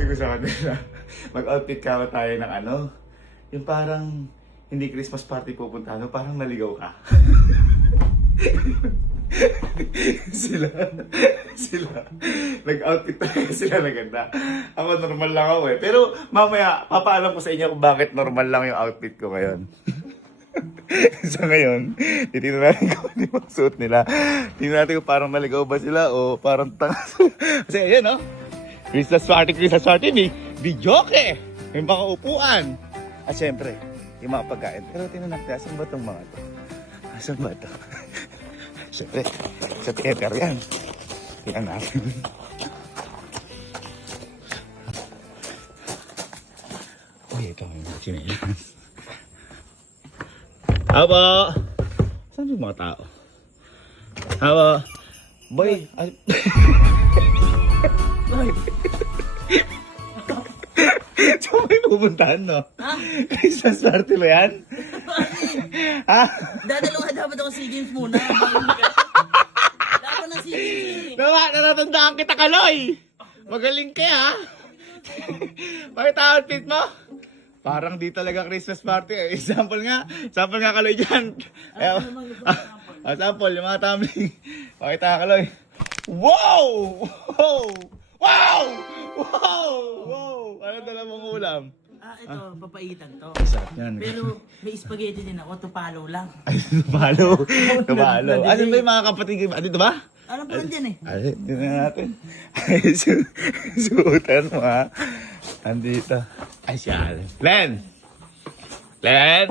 sabi ko sa kanila, mag-outfit ka tayo ng ano, yung parang hindi Christmas party pupunta, no? Parang naligaw ka. sila, nag-outfit tayo sila na ganda. Ako normal lang ako eh. Pero mamaya, papaalam ko sa inyo kung bakit normal lang yung outfit ko ngayon. So ngayon, titignan natin kung ano yung suot nila. Tingnan natin kung parang naligaw ba sila o parang tanga. Kasi ayan no, Christmas party, may joke eh. May mga upuan. At syempre, yung mga pagkain. Pero tingnan natin, asan ba itong mga to? Asan ba ito? Syempre, sa theater yan. Tingnan natin. Uy, ito yung mga chinelas. Haba! Saan yung mga tao? Haba! Boy! Ay... Boy! Saan may pupuntahan, no? Ha? Christmas party ba yan? Ha? Dadalawa dapat ako SEA Games muna. Dapat ng SEA Games. Natatandaan kita, Kaloy! Magaling ka, ha? Bakit outfit mo? Parang di talaga Christmas party. Example nga Kaloy dyan. Sample, yung mga tumbling. Pakita Kaloy. Wow! Wow! Wow! Wow! Wow! Ano dala mong ulam? Ito, papaitan to. Sarap yan. Pero may spaghetti din ako, tupalo lang. Ay, tupalo. Tupalo. Ano ba yung mga kapatid? Dito ba? Alam ko lang dyan eh. Ay, tingnan natin. Ay, suotan mo ha. Andito. Ay, siya. Len! Len!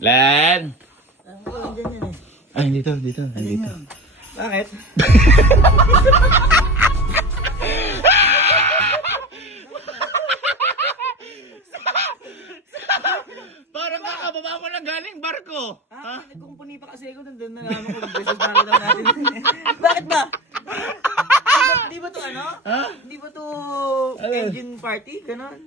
Len! Alam ko lang dyan yan eh. Ay, dito. Nandito. Bakit? Parang kakababa mo lang galing barko. Ha? Nagkumpuni pa kasi ako doon nalaman ko Christmas party daw natin. Bakit ba? Di ba to ano? Ha? Di ba to Ano? engine party? Ganon?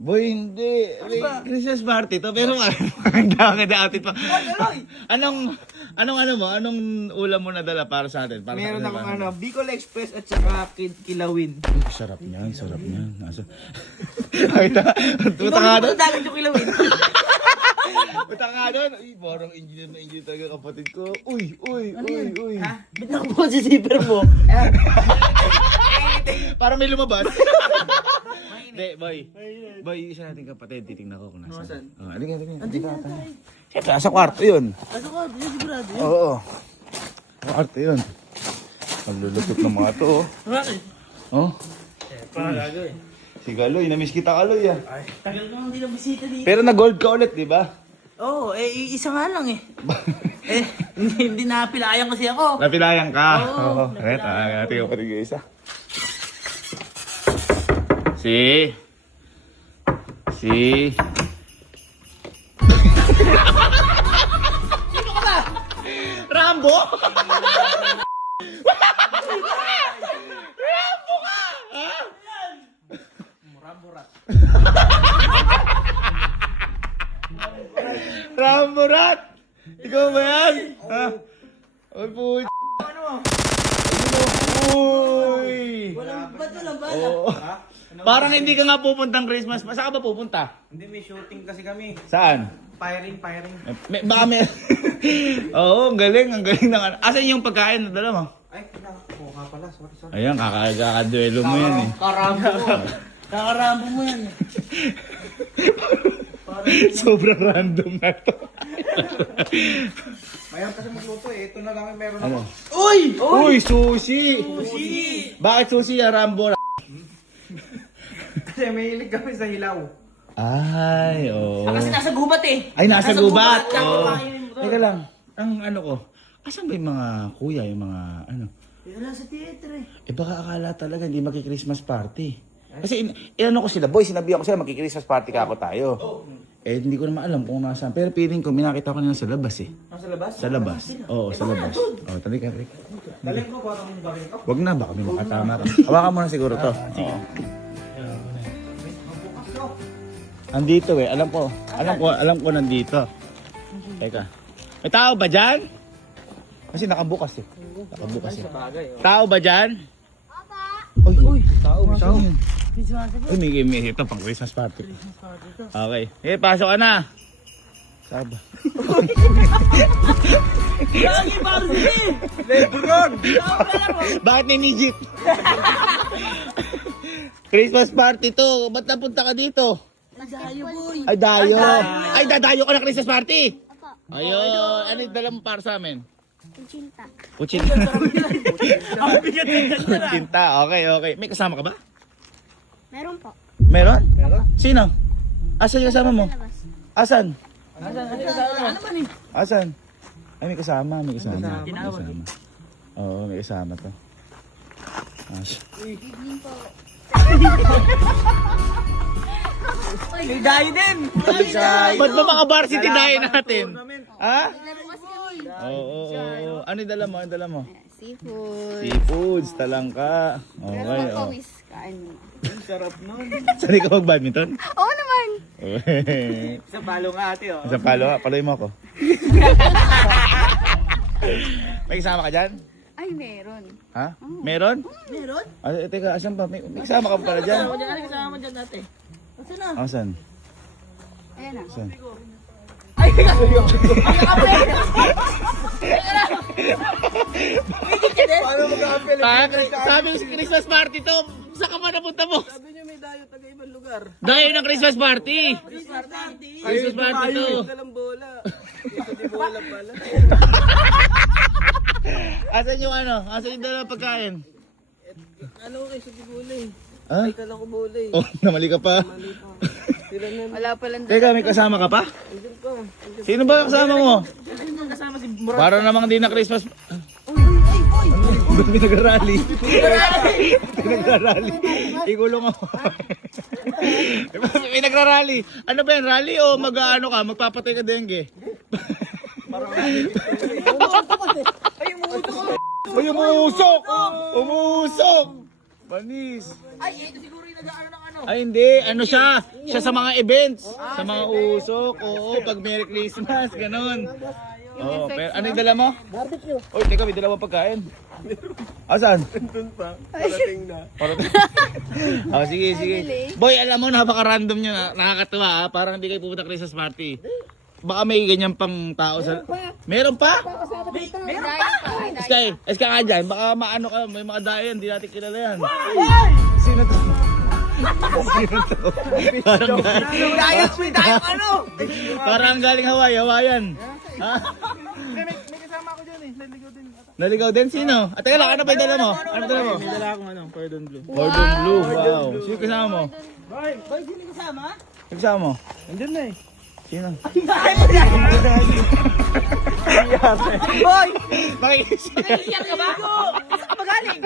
Boy, hindi. Ano ba? Christmas party to. Pero maganda outfit pa. Kaloy! Anong ulam mo nadala para sa atin? Para Meron sa akong ano, Bicol Express at saka Kilawin. Sarap niyan. Nasa... Punta nga doon. Dagat yung Kilawin. Punta nga doon. Uy, parang engineer talaga kapatid ko. Uy. Ha? Ba't nakuha si zipper mo? Parang may lumabas. Hindi, boy. Boy, isa natin kapatid. Titingnan ko kung nasaan. Halika. Siyempre, sa kwarto yun. Kaso ko, di sigurado yun. Oo. Kwarto yun. Maglulutot ng mga to. Bakit? Oh. Parang gagawin. Si Kaloy, namiss kita Kaloy ah. Tagal ko hindi na bisita dito. Pero nag-gold ka ulit, di ba? Oo, isa nga lang eh. Hindi napilayan kasi ako. Napilayan ka. Oo, Napilayan. Natin kapatid ko isa. Si Sino ka ba? Rambo? Rambo ka! Ha? Rambo Rat! Ikaw ba yan? Ha? Ay po. Ano? Uy! Walang bala. Oo. Parang hindi ka nga pupuntang Christmas. Saan ka ba pupunta? Hindi, may shooting kasi kami. Saan? Firing. Baka may... Oo, ang galing ng ano. Asan yung pagkain na dala mo? Ay, pinakakuha pala. Sorry. Ayan, kakakaduelo mo yan eh. Kakarambo mo yan eh. Sobrang random na to. Mayroon kasi magluto eh. Ito na lang yung meron Ano? ako. Uy, sushi! Sushi! Bakit sushi ya Rambo? Kasi may hilig kami sa hilaw. Ay, oo. Kasi nasa gubat eh. Ay, nasa gubat. Oo. Teka lang, ang ano ko, asan ba yung mga kuya, yung mga ano? Wala sa theater eh. Eh baka akala talaga hindi maki-Christmas party. Kasi inano ko sila, boy, sinabihan ko sila maki-Christmas party ka ako tayo. Eh hindi ko naman alam kung nasaan. Pero feeling ko, minakita ko nila sa labas eh. Nasa labas? Sa labas. Oo, sa labas. Oo, talika. Daling ko, baka kami bakit ito. Wag na, baka may makatama ka. Hawakan mo na siguro to. Oo. Andito eh, alam ko nandito. Teka. May tao ba dyan? Kasi nakabukas eh. Nakabukas eh. Sa bagay. Tao ba dyan? Uy, Tao, tao. Christmas po. Uy, may ito pang Christmas party. Christmas party to. Okay. Eh, pasok ka na. Saba. Lagi para sila eh. Lebron! Bakit ninijit? Christmas party to. Ba't napunta ka dito? Dayo boy. Ay, dayo. Ay, dadayo ka na Christmas party. Ayun. Ano yung dala mo para sa amin? Kuchinta. Kuchinta. Ang bigat ng ganda. Kuchinta. Okay, okay. May kasama ka ba? Meron po. Meron? Sino? Asan yung kasama mo? Labas. Asan? Ano man eh? Asan? Ay, may kasama. May kasama. May Tinawag. kasama. Oo, may kasama to. Evening po. May dayo din. Ba't ba mga varsity dahil natin? Ha? Laro kasi kami. Oo. Ano yung dala mo? Ano yung dala mo? Seafood. Seafoods, talangka. Pero Okay, pag oh. pawis, kain mo. Sarap nun. Sanay ka mag-badminton? Oo naman. Isang palo nga ate oh. Isang palo nga, paloy mo ako. May kasama ka dyan? Ay, meron. Ha? Meron? Meron? Ah, teka, asan ba? May kasama ka pa pala dyan? Ano dyan? Ano kasama dyan dati? Asa na? Asan? Ayan na. Asan? Ay, Paano mag-apel? Sabi ko Christmas party to, saan ka ba napunta mo? Sabi niyo may dayo taga ibang lugar. Dahil ng Christmas party! Christmas party. Christmas party to! Dalang bola. Ito di bola pala. Asan yung ano? Asan yung dala pagkain? Ano kayo sa bola eh. Ha? Ay kala ko bola eh. Oh, namali ka pa. Sila na Wala palang Teka, may kasama ka pa? nandun pa. Sino ba kasama mo? Sino yung kasama si Murad? Para namang di na Christmas. Ba't may nagrarally? Nagrarally. Ikulong ako. May nagrarally. Ano ba yan? Rally o mag-ano ka? Magpapatay ka dengue? Ay, umuusok! Umuusok! Panis. Ay, ito siguro yung nag-ano ng ano. Ay, hindi. Ano siya? Siya sa mga events. Sa mga usok. Oo, pag Merry Christmas. Ganon. Oo, pero ano yung dala mo? barbecue. Uy, teka, may dala mo pagkain. Asan? Nandun pa. Parating na. Oh, sige, sige. Boy, alam mo, napaka-random nyo. Nakakatuwa, ha? Parang hindi kayo pupunta Christmas party. Baka may ganyan pang tao sa... Meron pa? Meron pa. Sky, Sky nga dyan. Baka maano ka, may mga dayan, hindi natin kilala yan. Sino to? Sino to? Parang galing. May dayo ano? Parang galing Hawaii, Hawaiian. Ha? May kasama ako dyan eh. Naligaw din. Naligaw din? Sino? At teka lang, ano pa yung dala mo? Ano dala mo? May dala akong ano, cordon bleu. Cordon blue, wow. Sino kasama mo? Boy, sino yung kasama? Sino kasama mo? Nandun na eh. Sino? Boy! Makikisip. Iyan ka ba? Saan ka ba galing?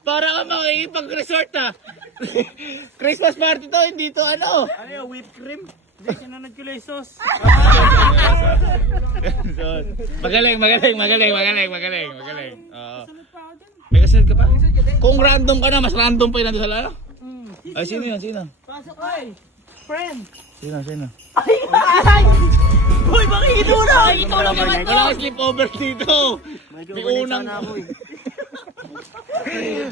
Para ka makikipag-resort ha. Christmas party to, hindi to ano. Ano yung whipped cream? Hindi, sinunod ko lang yung sauce. Magaling. Oo. May kasunod ka pa? Kung random ka na, mas random pa yun nandun sa lalo. Ay, sino yun? Sino? Pasok ay! Friend! Sino? Ay! Boy, makikitulog! Makikitulog naman to! Wala ka sleepover dito. May unang...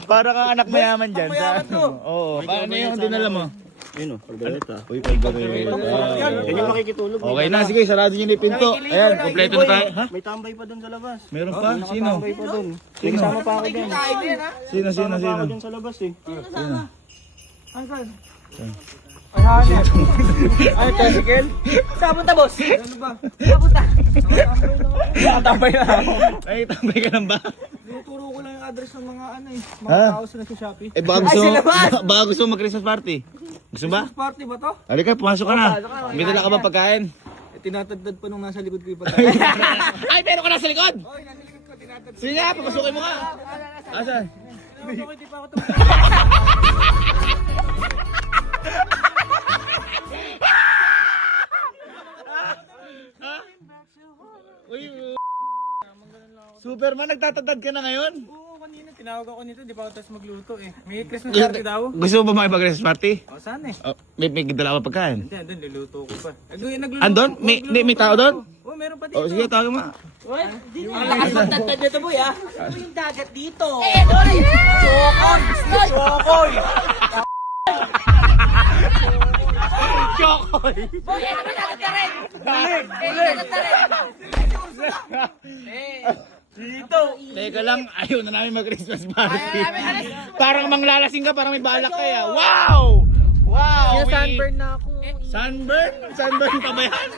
Para kang anak mayaman dyan. Mayaman to. Oo. Paano yung dinala mo? Yun o, kaldereta. Uy, kaldereta. Yan yung makikitulog. Okay na, sige, sarado nyo na yung pinto. Ayan, kompleto na tayo. Ha? May tambay pa dun sa labas. Meron pa? Sino? Tambay pa dun. May kasama pa ako dyan. Kain din ha? Sino? Kasama pa ako dyan sa labas eh. Sino? Asan? Ay, tricycle? Saan punta, boss? Ano ba? Saan punta? Nakatambay na ako. Ay, tambay ka lang ba? Tinuturo ko lang yung address ng mga ano eh. Mga Ha? tao sa nagsa-Shopee. Eh, baka gusto mo, baka gusto mo mag-Christmas party. Gusto ba? Party ba to? Halika, pumasok ka na. May dala ka ba pagkain? Eh, tinatagdad pa nung nasa likod ko yung patay. Ay, meron ka na sa likod! Oy, nasa likod ko, tinatagdad. Sige nga, papasukin mo nga. Asan? Hindi pa ako Uy, Superman, nagtatadad ka na ngayon? Oo, kanina tinawag ako nito, di pa ako tapos magluto eh. May Christmas party daw. Gusto mo ba makipag-Christmas party? O, saan eh? Oh, may dala ka pagkain. Hindi, andun, luluto ko pa. Nagluluto. Andon? May tao doon? Oh, meron pa dito. Oh, sige, tawag mo. Uy, ang lakas magtantad nito boy ah. Ano yung dagat dito? Chokoy! Boy, ano ba dagat ka rin? Dagat ka rin. Teka lang, ayaw na namin mag-Christmas party. Parang manglalasing ka, parang may balak kaya. Wow! Wow! Sunburn na ako. Sunburn? Sunburn ka ba yan?